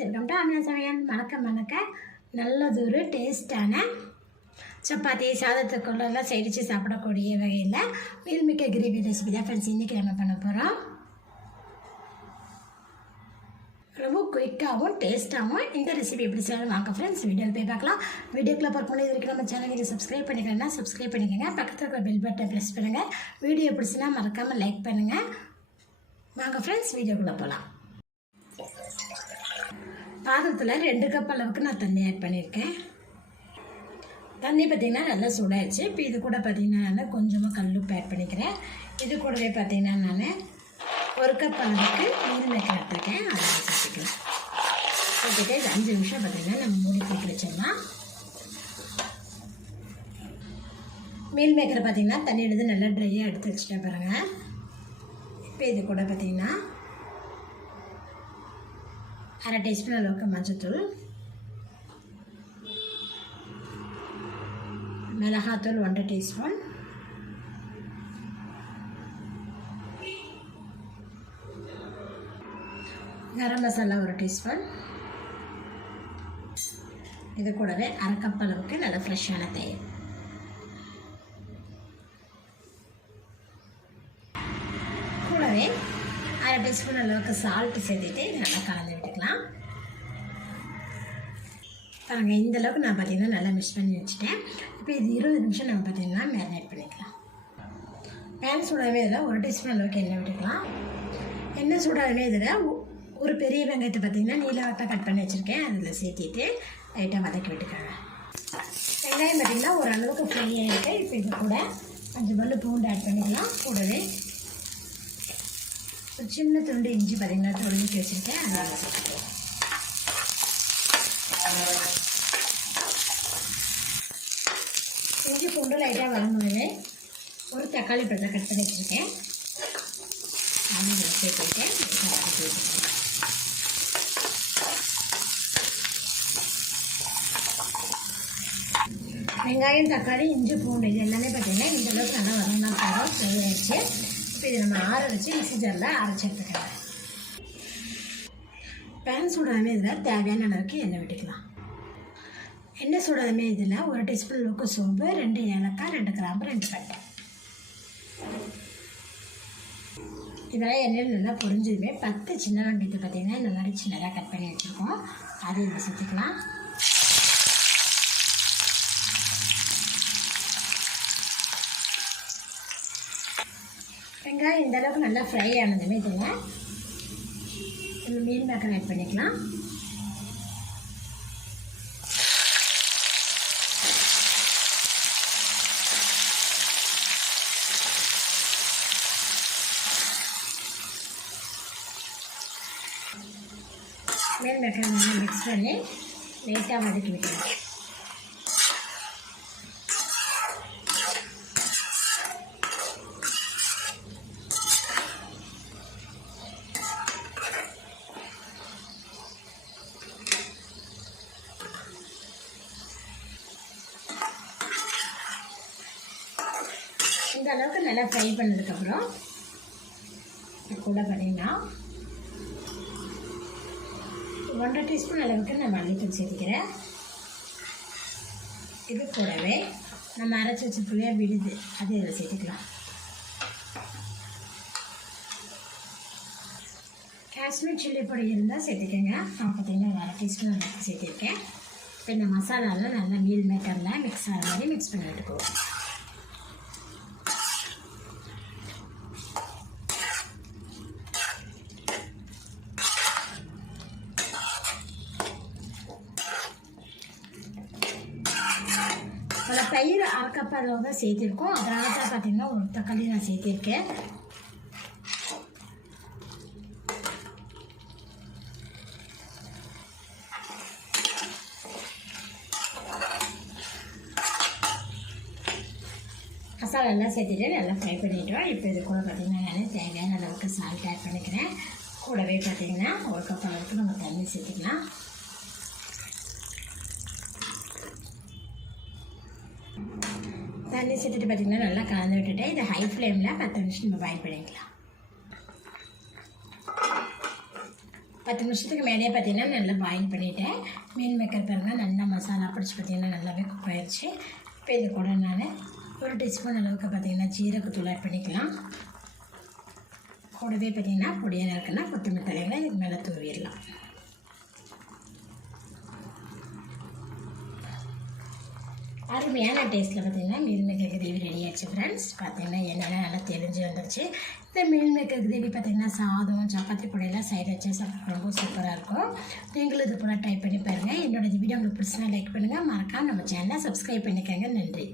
Welcome to Amiya சமையல். மணக்க மணக்க நல்லதொரு டேஸ்டான சப்பாத்தி சாதத்துக்குள்ளெல்லாம் செடித்து சாப்பிடக்கூடிய வகையில் மீல்மிக்க கிரேவி ரெசிபி தான் ஃப்ரெண்ட்ஸ் இன்றைக்கி நம்ம பண்ண போகிறோம் ரொம்ப குயிக்காகவும் டேஸ்ட்டாகவும் இந்த ரெசிபி எப்படி செய்யணும் வாங்க ஃப்ரெண்ட்ஸ் வீடியோவில் போய் பார்க்கலாம். வீடியோக்குள்ளே பார்க்கணும் இது வரைக்கும் நம்ம சேனல் நீங்கள் சப்ஸ்கிரைப் பண்ணிக்கிறேன்னா சப்ஸ்கிரைப் பண்ணிக்கோங்க. பக்கத்தில் இருக்கிற பெல் பட்டன் ப்ரெஸ் பண்ணுங்கள் வீடியோ பிடிச்சினா மறக்காமல் லைக் பண்ணுங்கள் வாங்க ஃப்ரெண்ட்ஸ் வீடியோக்குள்ளே போகலாம் பாதத்தில் ரெண்டு கப் அளவுக்கு நான் தண்ணி ஆட் பண்ணியிருக்கேன் தண்ணி பார்த்திங்கன்னா நல்லா சூடாயிடுச்சு. இப்போ இது கூட பார்த்திங்கன்னா நான் கொஞ்சமாக கல்லுப்பு ஆட் பண்ணிக்கிறேன். இது கூடவே பார்த்திங்கன்னா நான் ஒரு கப் அளவுக்கு மீன் மேக்கர் எடுத்துருக்கேன் அதை சேர்த்துக்கலாம் சேர்த்துட்டு இது அஞ்சு நிமிஷம் பார்த்திங்கன்னா நம்ம மூடி போட்டு வச்சிடலாம். மீல் மேக்கரை பார்த்திங்கன்னா தண்ணி எடுத்து நல்லா ட்ரையாக எடுத்து வச்சுட்டேன் பாருங்கள் இப்போ இது கூட பார்த்திங்கன்னா அரை டீஸ்பூன் அளவுக்கு மஞ்சத்தூள். மிளகாத்தூள் ஒன்றரை டீஸ்பூன். கரம் மசாலா ஒரு டீஸ்பூன். இது கூடவே அரை கப் அளவுக்கு நல்ல ஃப்ரெஷ்ஷான தயிர். கூடவே அரை டீஸ்பூன் அளவுக்கு சால்ட் சேர்த்துட்டு நல்லா கலந்து பாருங்கள் இந்த அளவுக்கு நான் பார்த்தீங்கன்னா நல்லா மிக்ஸ் பண்ணி வச்சுட்டேன். இப்போ இது இருபது நிமிஷம் நம்ம பார்த்தீங்கன்னா மேரினேட் பண்ணிக்கலாம். பேன் சூடாகவே இதில் ஒரு டீஸ்பூன் அளவுக்கு எண்ணெய் விட்டுக்கலாம். எண்ணெய் சூடாகவே இதில் ஒரு பெரிய வெங்காயத்தை பார்த்தீங்கன்னா நீளவட்டம் கட் பண்ணி வச்சுருக்கேன். அதில் சேர்த்திட்டு லைட்டாக வதக்கி விட்டுக்கோங்க. வெங்காயம் பார்த்தீங்கன்னா ஓரளவுக்கு ஃப்ரீயாக இருக்குது இப்போ இது கூட அஞ்சு பல்லு பூண்டு ஆட் பண்ணிக்கலாம். கூடவே ஒரு சின்ன துண்டு இஞ்சி பார்த்தீங்கன்னா தொழிலுக்கு வச்சுருக்கேன். அதை சேர்த்துக்கலாம் இஞ்சி பூண்டு லைட்டாக வளர்ந்தோடனே ஒரு தக்காளி பழத்தை கட் பண்ணி வச்சுருக்கேன். அதையும் சேர்த்துருக்கேன் வெங்காயம் தக்காளி இஞ்சி பூண்டு இது எல்லாமே பார்த்தீங்கன்னா இந்த அளவுக்கு நல்லா வரணும்னா போகிறோம் ஃப்ரை இப்போ இதை நம்ம ஆற வச்சு மிக்ஸி ஜாரில் அரைச்சி எடுத்துக்கலாம். பேன் சூடாமே இதில் தேவையான அளவுக்கு எண்ணெய் விட்டுக்கலாம். எண்ணெய் சூடாமே இதில்? ஒரு டீஸ்பூன் அளவுக்கு சோம்பு ரெண்டு ஏலக்காய் ரெண்டு கிராம்பு ரெண்டு பட்டை. இதெல்லாம் எண்ணெயில் நல்லா பொரிஞ்சதுமே பத்து சின்ன வெங்காயத்தை பார்த்தீங்கன்னா இந்த மாதிரி சின்னதாக கட் பண்ணி வச்சுருக்கோம். அதை இதில் சேர்த்துக்கலாம். வெங்காயம் இந்தளவுக்கு நல்லா ஃப்ரை ஆனதுமே இதில் மீன் மேக்கர் ஆட் பண்ணிக்கலாம். மேல் மேக்கர் நல்லா மிக்ஸ் பண்ணி லைட்டாக வதக்கி விட்டுருவோம் இந்த அளவுக்கு நல்லா ஃப்ரை பண்ணதுக்கப்புறம் கூட பார்த்தீங்கன்னா ஒன்றரை டீஸ்பூன் அளவுக்கு நான் மல்லித்தூள் சேர்த்துக்கிறேன். இது கூடவே நம்ம அரைச்சி வச்ச புளியாக விடுது அது இதில் சேர்த்துக்கலாம். காஷ்மீர் சில்லி பொடி இருந்தால் சேர்த்துக்கோங்க. நான் பார்த்தீங்கன்னா ஒரு அரை டீஸ்பூன் அளவுக்கு சேர்த்துருக்கேன். இப்போ இந்த மசாலாலாம் நல்லா மீல் மேக்கரில் மிக்ஸ் ஆகிற மாதிரி மிக்ஸ் பண்ணி எடுத்துக்குவோம் அதில் தயிர் அரைக்கப் அளவு தான் சேர்த்திருக்கோம். அதனால தான் பார்த்தீங்கன்னா ஒரு தக்காளி நான் சேர்த்திருக்கேன். மசாலா எல்லாம் சேர்த்துட்டு நல்லா ஃப்ரை பண்ணிவிட்டோம் இப்போ இது கூட பார்த்தீங்கன்னா நான் தேவையான அளவுக்கு சால்ட் ஆட் பண்ணிக்கிறேன். கூடவே பார்த்தீங்கன்னா ஒரு கப் அளவுக்கு நம்ம தண்ணி சேர்த்துக்கலாம் தண்ணி சேர்த்துட்டு பார்த்தீங்கன்னா நல்லா கலந்து விட்டுட்டு இதை ஹை ஃப்ளேமில் பத்து நிமிஷம் நம்ம பாயில் பண்ணிக்கலாம். பத்து நிமிஷத்துக்கு மேலேயே பார்த்தீங்கன்னா நல்லா பாயில் பண்ணிவிட்டேன் மீன் மேக்கர் பாருங்கள் நல்லா மசாலா பிடிச்சி பார்த்தீங்கன்னா நல்லாவே குக் ஆயிடுச்சு இப்போ இது கூட நான் ஒரு டீஸ்பூன் அளவுக்கு பார்த்தீங்கன்னா ஜீரகத்தூள் ஆட் பண்ணிக்கலாம். கூடவே பார்த்தீங்கன்னா பொடியாக இருக்குன்னா கொத்தமல்லி தலைகளை இதுக்கு மேலே தூவிடலாம். அருமையான டேஸ்ட்டில் பார்த்தீங்கன்னா மீல் மேக்கர் கிரேவி ரெடி ஆச்சு ஃப்ரெண்ட்ஸ் பார்த்தீங்கன்னா என்னென்ன நல்லா தெரிஞ்சு வந்துருச்சு. இந்த மீல் மேக்கர் கிரேவி பார்த்தீங்கன்னா சாதம் சப்பாத்தி பொடியெல்லாம் சைடு வச்சு சாப்பிட ரொம்ப சூப்பராக இருக்கும். நீங்களும் இது போல் ட்ரை பண்ணி பாருங்கள் என்னோடய வீடியோ உங்களுக்கு பிடிச்சினா லைக் பண்ணுங்கள் மறக்காம நம்ம சேனலை சப்ஸ்கிரைப் பண்ணிக்கோங்க. நன்றி.